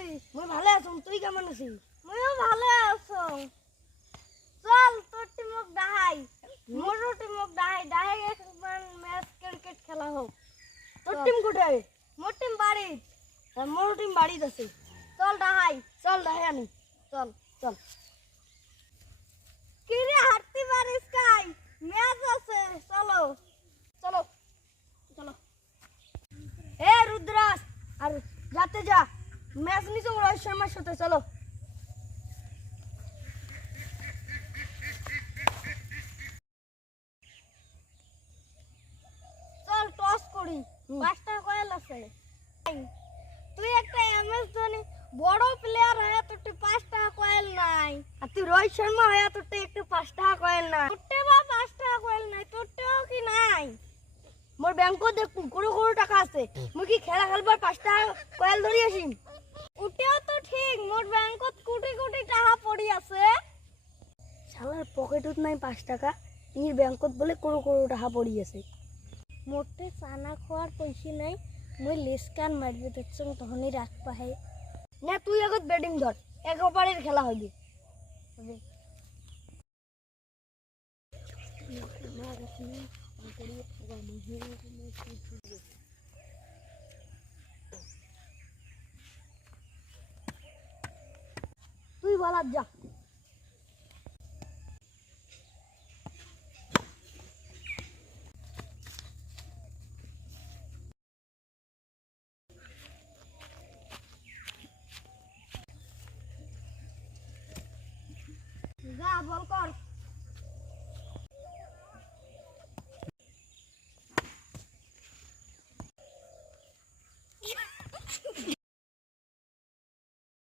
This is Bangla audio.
আছিস? মই ভালে আছো, তুই কেমন আছিস? মইও ভালো আছো। চল তোর টিমক ডাহাই, মোরও টিমক ডাহাই একবার ম্যাচ ক্রিকেট খেলা হোক। তোর টিম কোথায়? মোর টিম বাড়ি। আর মোর টিম বাড়িতে আছে। চল ডাহাই। চল দেখে আনি। চল চল। কি রে হাঁটতে পারিস কাই? ম্যাচ আছে, চলো চলো চলো। এ রুদ্রাস, আর যাতে যা, ম্যাচ নিছো রোহিত শর্মার সাথে, চলো। চল টস করি। 5টা কয়েল আছে। তুই একটা এমএস ধোনি বড় প্লেয়ার হয়ে তোর 5টা কয়েল নাই। আর তুই রোহিত শর্মা হয়ে তোর একটু 5 টাকা কয়েল না। তোরটে বা 5টা কয়েল নাই, তোরটেও কি নাই? মোর ব্যাংকত দেখ কোটি কোটি টাকা আছে, মুই কি খেলা খেলবার 5 টাকা কয়েল ধরি আসিম? ওটাও তো ঠিক, মোর ব্যাংকত কোটি কোটি টাকা পড়ি আছে। শালার পকেটত নাই 5 টাকা, ইর ব্যাংকত বলে কোটি কোটি টাকা পড়ি আছে। মোটে চানা খোয়ার পয়সা নাই, মই লেসকান মারবে দেখছং তখনই রাখ পাহে। না তুই আগত ব্যাটিং ধর, এক ওভারের খেলা হবে। তুই বলার যা।